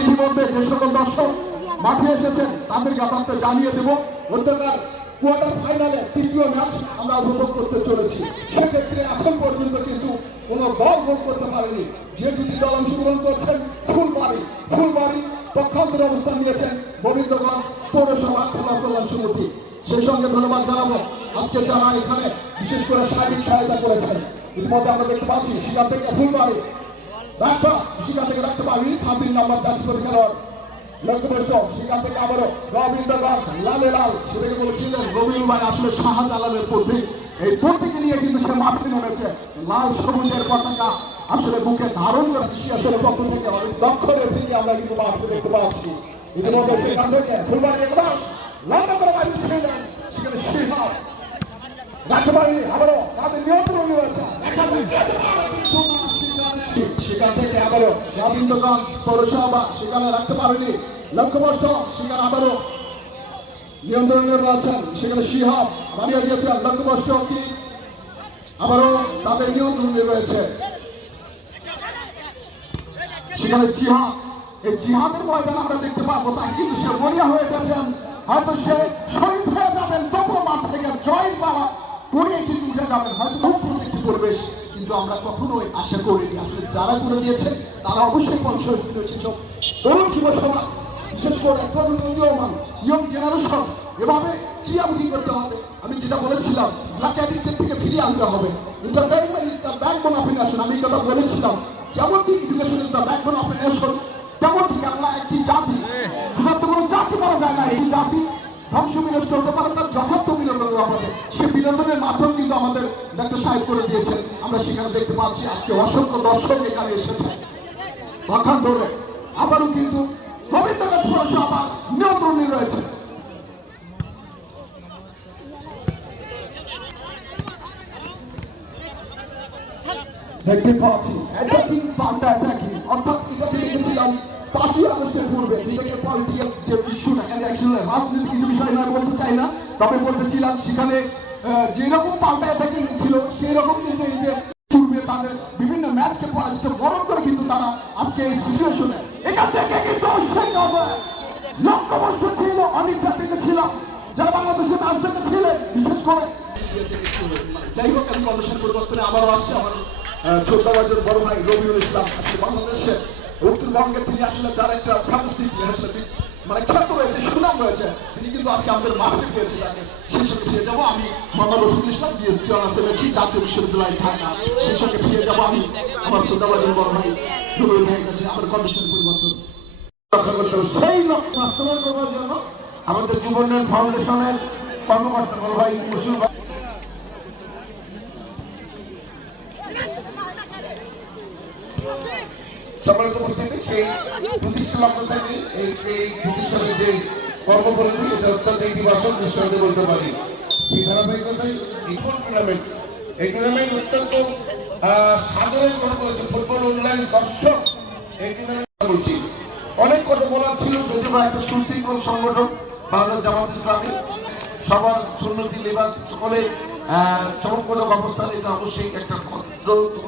ইতিমধ্যে যে সকল দর্শক মাঠে এসেছেন, তাদেরকে আপনাদের জানিয়ে দেব অন্যকার কোয়ার্টার ফাইনালে তৃতীয় ম্যাচ আমরা উপভোগ করতে চলেছি। সেক্ষেত্রে এখন পর্যন্ত কিন্তু কোনো দল গোল করতে পারেনি। যে দুটি দল অংশগ্রহণ করছেন, ফুলবাড়ি। ফুলবাড়ি পক্ষান্তরে অবস্থান নিয়েছেন গোবিন্দগঞ্জ পৌরসভা খেলা কল্যাণ সমিতি। সেই সঙ্গে ধন্যবাদ জানাব, আজকে যারা এখানে বিশেষ করে সার্বিক সহায়তা করেছেন। ইতিমধ্যে আমরা দেখতে পাচ্ছি, সেখান থেকে ফুলবাড়ি রাখবা সেখান থেকে রাখতে পারবি ফাঁপির নাম্বার যাচ্ছে করে খেলোয়াড় লক্ষ্যবৃষ্ট সেখান থেকে আবারও রবীন্দ্রগঞ্জ লালে লাল সেটাকে বলেছিলেন রবিউল ভাই আসলে শাহজালালের প্রতীক। এই প্রতীকে নিয়ে কিন্তু সে মাঠে নেমেছে। লাল সবুজের পতাকা আসলে বুকে ধারণ করেছে, সে আসলে পক্ষ থেকে অনেক দক্ষ রেফারি আমরা কিন্তু মাঠে দেখতে পাচ্ছি। ইতিমধ্যে সেখান থেকে ফুলবাড়ি একবার লম্বা করে বাড়ি ছিলেন, সেখানে সিংহ। পারেনি আবারও তাদের নিয়ন্ত্রণ রয়েছে। সেখান থেকে আবারও রবীন্দ্রগঞ্জ পৌরসভা সেখানে রাখতে পারেনি। লক্ষ্যবর্ষ সেখানে আবারও নিয়ন্ত্রণে রয়েছেন। সেখানে সিহাব বানিয়ে দিয়েছেন। লক্ষ্যবর্ষ কি? আবারও তাদের নিয়ন্ত্রণে রয়েছে। সেখানে জিহাদ এই জিহাদের ময়দান আমরা দেখতে পাবো তা কিন্তু সে মরিয়া হয়ে গেছেন। হয়তো সে শহীদ হয়ে যাবেন, তবুও মাঠ থেকে জয়ের পালা করে কিন্তু উঠে যাবেন। হয়তো একটি পরিবেশ কিন্তু আমরা কখনোই আশা করিনি। আসলে যারা করে দিয়েছেন তারা অবশ্যই সেসব তরুণ যুব সমাজ, বিশেষ করে উদীয়মান ইয়ং জেনারেশন, এভাবে ক্রিয়ামুখী করতে হবে? আমি যেটা বলেছিলাম ব্ল্যাক অ্যাডিক্টেড থেকে ফিরিয়ে আনতে হবে। Entertainment is the backbone of nation আমি কথা বলেছিলাম, যেমনটি education is the backbone of nation তেমনটি আমরা একটি জাতি। কোনো জাতি পাওয়া যায় না, একটি জাতি ধ্বংস বিনষ্ট হতে পারে তার যথার্থ বিনোদনের অভাবে সে বিনোদনের মাধ্যম কিন্তু আমাদের ডাক্তার সাহেব করে দিয়েছেন। আমরা সেখানে দেখতে পাচ্ছি, আজকে অসংখ্য দর্শক এখানে এসেছে। বাখান ধরে। আবারও কিন্তু গোবিন্দগঞ্জ পৌরসভা নিয়ন্ত্রণে রয়েছে। দেখতে পাচ্ছি অ্যাটাকিং পাল্টা অ্যাটাকিং অর্থাৎ এটাকে দেখেছিলাম পাঁচই আগস্টের পূর্বে যেটাকে পলিটিক্যাল যে ইস্যু না এখানে অ্যাকচুয়ালি রাজনীতি কিছু বিষয় নয় বলতে চাই না, তবে বলতেছিলাম সেখানে যেরকম পাল্টা অ্যাটাকিং ছিল সেই রকম কিন্তু এই যে পূর্বে তাদের বিভিন্ন ম্যাচকে পরাজিত, বরণ করে কিন্তু তারা আজকে এই সিচুয়েশনে এখান থেকে কিন্তু হবে লক্ষ্যবস্তু ছিল অনেকটা থেকে ছিল, যারা বাংলাদেশের কাছ থেকে ছিলেন বিশেষ করে। যাই হোক, আমি কমিশন পরিবর্তনে আবারও আসছে, আমার ছোটবাজার বড় ভাই রবিউল ইসলাম আজকে বাংলাদেশে। উত্তরবঙ্গে তিনি আসলে যার একটা ফেমাস মানে খ্যাত রয়েছে, সুনাম রয়েছে, তিনি কিন্তু আজকে আমাদের মাঠে পেয়েছে তাকে সেই সঙ্গে ফিরে যাব আমি মোহাম্মদ রফিকুল ইসলাম বিএসসি জাতীয় বিশ্ববিদ্যালয়, ঢাকা। সেই সঙ্গে ফিরে যাব আমি আমার বড় ভাই ভাইয়ের কাছে, আমার কন্ডিশন পরিবর্তন। সেই লক্ষ্য বাস্তবায়ন করবার জন্য আমাদের যুবনের ফাউন্ডেশনের কর্মকর্তা ভাই মুসুল ভাই। সম্মানিত উপস্থিতি, সেই প্রতিষ্ঠা লগ্ন থেকে এই এই প্রতিষ্ঠানের যে কর্মপরিধি এটা অত্যন্ত ইতিবাচক নিঃসন্দেহে বলতে পারি। সেই ধারাবাহিকতায় এই টুর্নামেন্ট এই টুর্নামেন্ট অত্যন্ত সাদরে গ্রহণ করেছে ফুটবল উন্নয়ন দর্শক। এই টুর্নামেন্ট বলছি। অনেক কথা বলার ছিল যদি বা একটা সুশৃঙ্খল সংগঠন, বাংলাদেশ জামাত ইসলামী। সবার সুন্নতি, লেবাস সকলে চমকপ্রদক অবস্থান এটা অবশ্যই একটা ক্ষুদ্রতম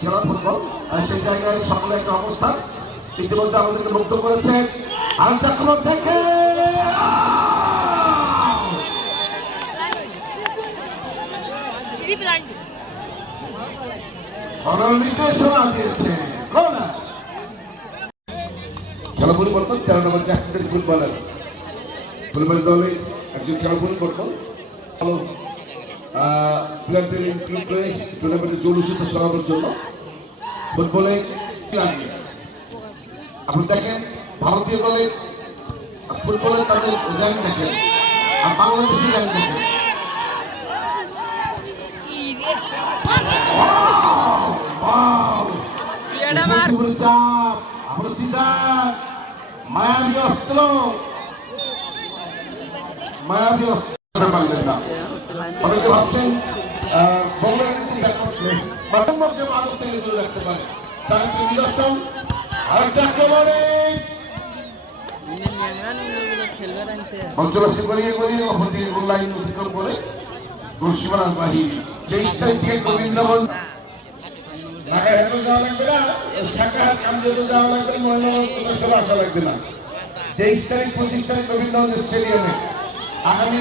খেলা ফুটবল সেই জায়গায় সকলে একটা অবস্থান ইতিমধ্যে আমাদেরকে মুক্ত করেছে আরেকটা দেখে নির্দেশনা দিয়েছে। খেলা পরিবর্তন, তেরো নম্বর দলে একজন খেলা পরিবর্তন। প্লেয়ারদের ইনক্লুড করে টুর্নামেন্টে জলুসিত সরানোর জন্য ফুটবলে আপনি দেখেন ভারতীয় দলে ফুটবলে তাদের র্যাঙ্ক দেখেন আর বাংলাদেশের র্যাঙ্ক দেখেন। মায়াবী অস্ত্র। মায়াবী অস্ত্র। পারলেন না। অনেকে ভাবছেন তেইশ তারিখ পঁচিশ তারিখ রবীন্দ্রনাথ স্টেডিয়ামে আগামী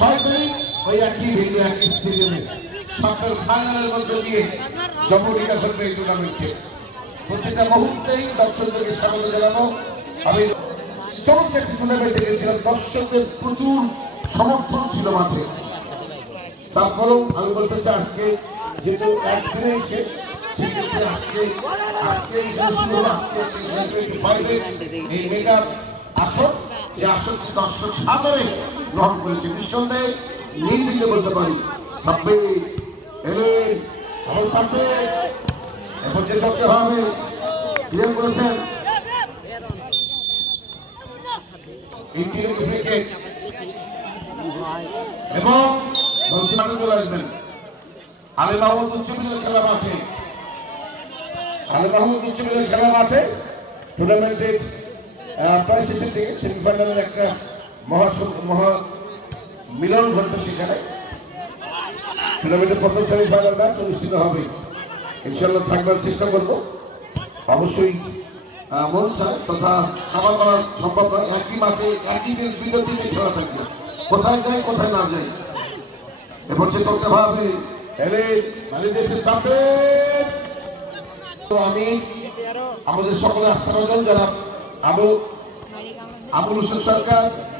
তারিখ ওই একই ভেন্যু একই স্টেডিয়ামে সরকার ফাইনালের মধ্যে আমি চমৎকার একটি দর্শকদের প্রচুর সমর্থন ছিল মাঠে। তারপরেও আমি বলতে চাই, আজকে যেহেতু একদিনেই শেষ, সেক্ষেত্রে আজকে আজকে দর্শক সাদরে গ্রহণ করেছে। নিঃসন্দেহে নির্বিঘ্নে বলতে পারি। সাব্বে এলে আমার সাথে এখন যে করতে হবে ক্লিয়ার করেছেন। এবং খেলা মাঠে। খেলা মাঠে টুর্নামেন্টের প্রায় শেষের দিকে সেমিফাইনালের একটা মহা মিলন ঘটবে সেখানে। টুর্নামেন্টের প্রথম সেমিফাইনাল ম্যাচ অনুষ্ঠিত হবে। ইনশাল্লাহ থাকবার চেষ্টা করব। অবশ্যই মন চায় তথা খাবার করা সম্ভব নয়। একই মাঠে একই দিন বিরতিতে খেলা থাকবে। কোথায় যায়, কোথায় না যায়। এবার যে করতে হবে। এলে বাংলাদেশের সামনে। তো আমি আমাদের সকলে আস্থাভাজন, যারা আবু আবুল হোসেন সরকার